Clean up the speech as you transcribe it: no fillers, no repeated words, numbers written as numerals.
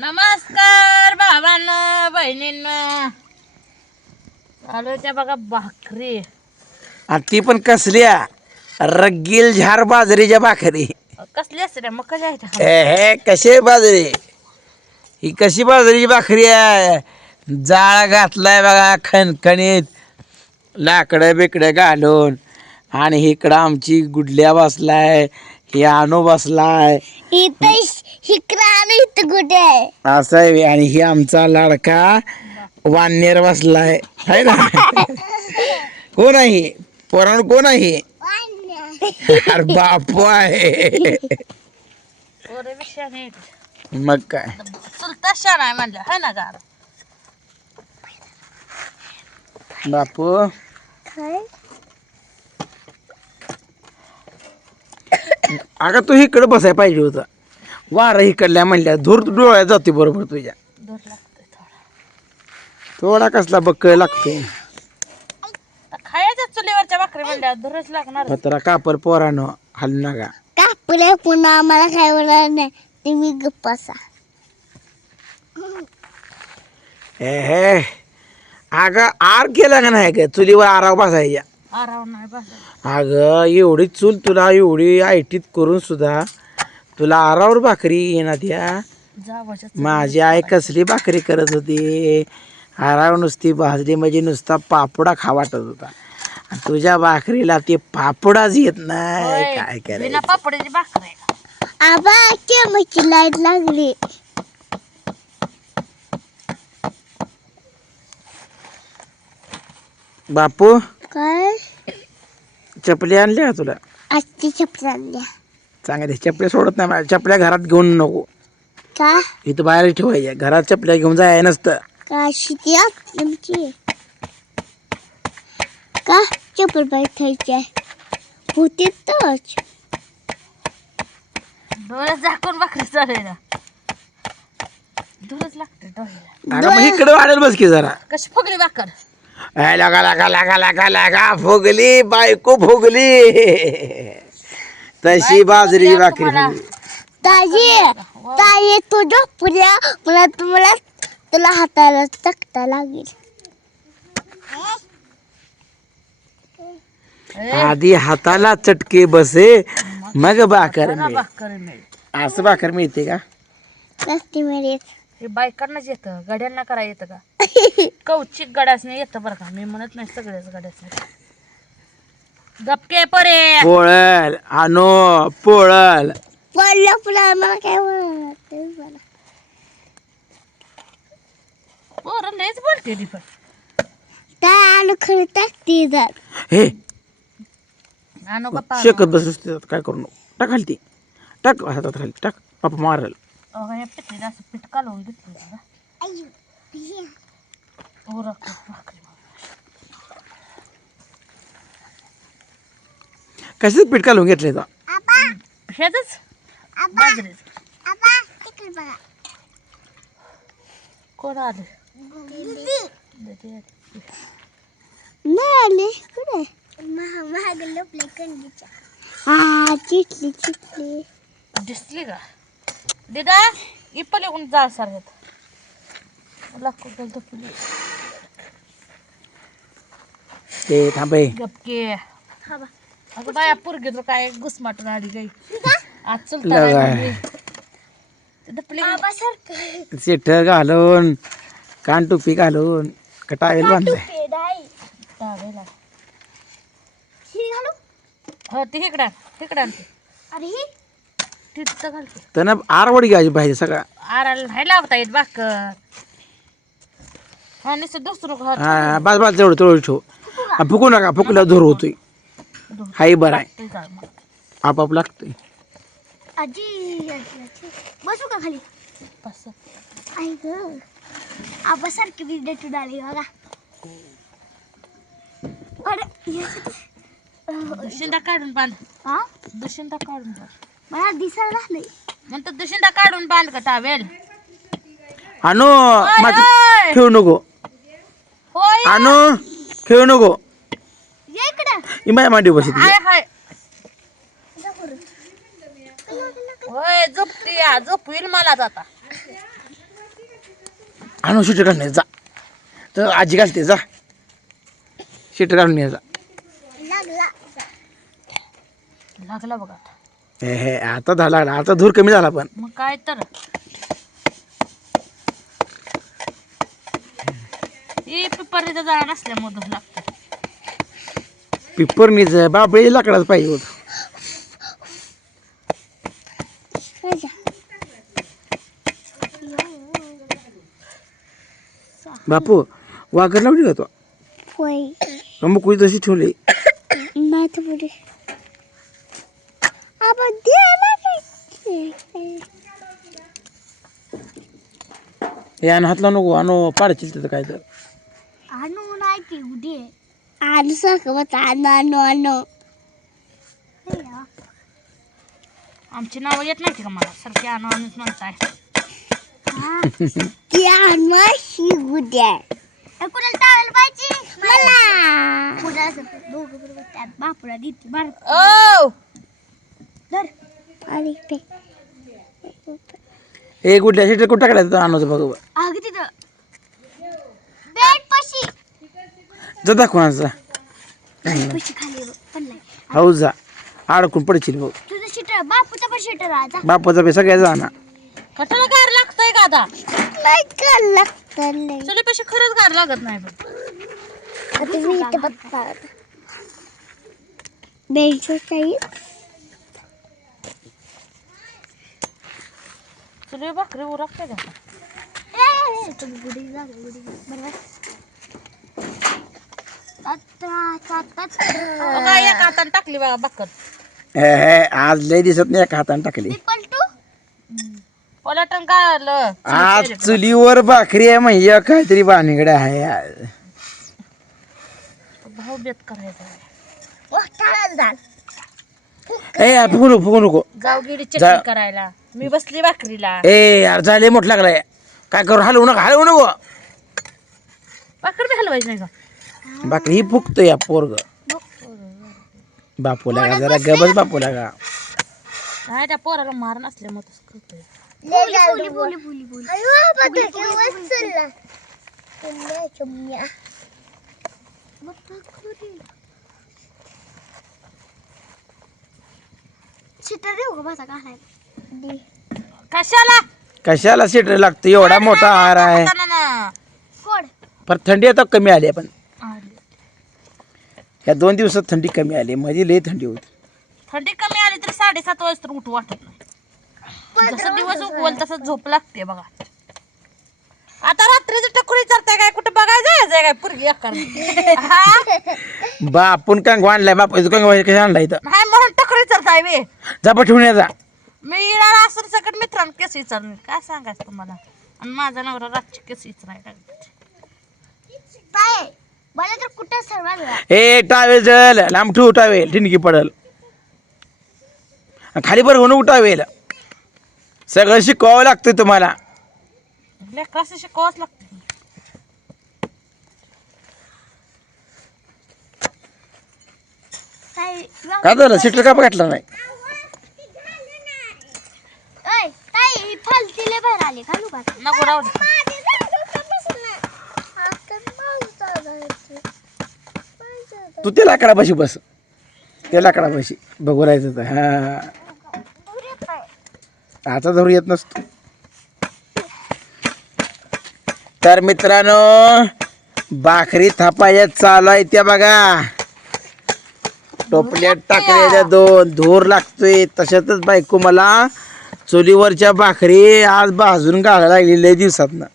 नमस्कार भावांनो बहिणींनो. आलो त्या बघा भाकरी. आणि ती पण कसल्या रगील झार बाजरीच्या भाकरी. कसली असते मग कशा आहेत? हे कशी बाजरी, ही कशी बाजरीची भाकरी आहे. जाळ घातलाय बघा खणखणीत, लाकडं बिकडं घालून. आणि इकडं आमची गुडल्या बसलाय, ही आणू बसलाय असं आहे. आणि ही आमचा लाडका वानेर बसलाय है ना. कोण आहे पोरांनो, कोण आहे? अरे बापू आहे. मग काय चुलता शान आहे म्हणलं है ना गार. बापू अगं तू इकडे बसायला पाहिजे होता. वारा इकडल्या म्हणल्या धूर डोळ्यात जाते बरोबर तुझ्या. दूर लागतोय थोडा कसला बक्कळ लागतोय. खायच्या चुलीवरच्या भाकरी म्हणल्या दूरच लागणार. पत्रा कापर पोरानो हलू नका. कापले पुन्हा आम्हाला काय होणार नाही. तुम्ही गप्प बसा. हे अगं आर केला का नाही का चुलीवर आराव बसायच्या. आराव नाही बसायचं. अगं एवढी चूल तुला एवढी आयटीत करून सुद्धा तुला आरावर भाकरी येणार द्या. जावाच्या माझी आई कसली भाकरी करत होती. आराव नुसती भाजली म्हणजे नुसता पापडा खा वाटत होता. आणि तुझ्या भाकरीला ते पापडाच येत नाही. काय बिना करायचं. पापडाची भाकरी. आबा केमची लाईट लागली. बापू काय चपली आणल्या का तुला? आजची चपली आणल्या. चांगले चपल्या सोडत नाही माझ्या. चपल्या घरात घेऊन नको, का इथं बाहेर ठेवायच्या. घरात चपल्या घेऊन जाय नसतं. का शिती आमची का चपल बैठायची आहे होती तोच. डोळ्यात झाकून भाकरी चालेल ना. दूरच लागते डोळ्याला. अगं मग इकडे वाढेल बस की जरा. कशी फुगली भाकर. लगा लगा लगा लगा लगा फुगली बायको फुगली. तशी बाजरी भाकरी फुगली. ताजी ताजी तुझ्या पुऱ्या मला तुम्हाला तुला हाताला चकता लागेल. आधी हाताला चटके बसे मग भाकर मिळे. भाकर मिळेल. असं भाकर मिळते का? नसती मिळेल. हे बायकांनाच येतं, गड्यांना करा येतं का? कौचिक गड्यासने येतं बरं का. मी म्हणत नाही सगळ्याच गड्यासने. गपके परे पोळल आणो पोळल. पडलं पुन्हा आम्हाला काय होणार. पोरं लयच बोलते ती पण. काय आलं खरं टाकते जर हे आणू गप्पा. शेकत बस काय करू नको. टाक खाली ती, टाक हातात खाली टाक. पापा मारल. या पिठीला असं पीठ कालवून घेतलं जरा. उरकलं भाकरी. कशाच पीठ कालून घेतलंय तो? ह्याच बाजरीच. कोण आले? नाही कुठे महाग लपले कंडीच्या. हा चिटली चिटली दिसली का दिदा? इपले कोण जा सारखं ते थांबे. गपके. अगं बाया पोरगी तर काय घुसमाटून आली काही. आज चलता लगाय. सेट घालून कान टोपी घालून कटावेल बांधलाय. हो ती इकडं तिकडं आणते. अरे तिथं घालते. त्यानं आरवडी घ्यायची पाहिजे सगळा. आराला नाही लावता येत भाकर. हा नुसतं दुसरं घर. हा बस बस तेवढं तेवढं ठेव. फुकू नका, फुकला धूर होतोय. हाही बरं आहे, आपाप लागतोय. आजी बसू का खाली. बस. आई ग आबा सारखी विद्यार्थी आली बघा. अरे दुशिंदा काढून बांध. हा दुशिंदा काढून बांध. मला दिसायला नाही. नंतर दुशिंदा काढून बांध का टावेल. आणू माझं खेळू नको. होय आणू खेळू नको. ये इकडं. ही माझ्या मांडी बसली. हाय हाय. होय झोपती झोप येईल मला आता. आणू शिटर घालून ये जा. तर आजी घालते जा. शिटर घालून ये जा. लागला बघा आता. हे आता झाला आता धूर कमी झाला पण. मग काय तर हे पिपरीचा जाळा नसल्यामुळे धूर लागतं. पिपर नीच बापडे लाकडाच पाहिजे होत. बापू वाघर लावली का तो मग कुणी तशी ठेवली. नाही तर पुढे हे आणू हात लावू नको आणू पाडशील तिथं काय तर. आणू नाही ती उडी आणू सकवत आणू आणू आणू आमची नावं येत नाही का मला सारखी आणू आणूच म्हणताय. ती आणू अशी उडी आहे कुणाला टाळायला पाहिजे मला कुणाला दोघं बरोबर त्यात बापुला देते बार ओ धर आणि पे हे कुठल्या शिटर कुठं टाकायचं आणूचं बघ अगं तिथं बेड पशी जा दाखवायचा. पशी खाली पडलाय हाऊ जा अडकून पडशील बघ. तुझं शिटर बापूचा पण शिटर आता बापाचा पैसा काय जाणार. कटाला गार लागतंय का आता. नाही का लागतं नाही चुलीपेक्षा खरंच गार लागत नाही बघ. आता मी इथे बघता बेंच काही चुली भाकरी उरकते का. बघा एक हाताने टाकली बघा भाकर. आज लय दिसत नाही एका हाताने टाकली. पलटण काय आलं आज चुलीवर भाकरी आहे म्हणजे काहीतरी बाणीकडे आहे आज. भाऊ बेत करायचा. ए फुगू नको. गावगिरी चटणी करायला मी बसली भाकरीला. ए यार झाले मोठ लागलाय काय करू हलवू नको. भाकर बी हलवायची नाही का. भाकरी ही फुगतो या पोरग. बापूला का जरा गबस बापूला का. नाही त्या पोराला मार नसल्यामुळे तसं करतोय. कशाला सीटर लागतं एवढा मोठा हार आहे. पर थंडी आता कमी आली पण या 2 दिवसात थंडी कमी आली. मध्ये लय थंडी होती. थंडी कमी आली तरी 7:30 वाजता उठू वाटत नाही. जसं दिवस उगवल तसं झोप लागते बघा. आता रात्रीचं टकुरी चरताय काय कुठे बघायला जायचंय काय पुरगी एका. बापून कंग आणलाय बापाचं कंग कशा आणलाय इथं. नाही म्हणून टकुरी चरताय मी. जापा ठेवून याचा. मी येणार असं सगळं मित्रांनो केस विचारणे काय सांगायचं तुम्हाला. आणि माझा नवरा रातची केस विचारायला मला तर कुठं सर्वांना ए टावेल जल लांब ठेवू टावेल ठिणगी पडल. खाली बरं होऊन उठावेल. सगळं शिकवावं लागतं तुम्हाला. लेकराचं शिकवावंच लागतं. काय झालं सीटर का घातला नाही. फालतीले बाहेर आले घालू का नको राहू दे. तू त्या लाकडापाशी बस. त्या लाकडापाशी बघू राहायचं तर हा आता धरू येत नसतो. तर मित्रांनो भाकरी थापायच्या चालू आहे त्या बघा. टोपल्यात टाकलेल्या 2 धूर लागतोय. तशातच बायको मला चुलीवरच्या भाकरी आज भाजून घालायला लागली लय दिवसात ना.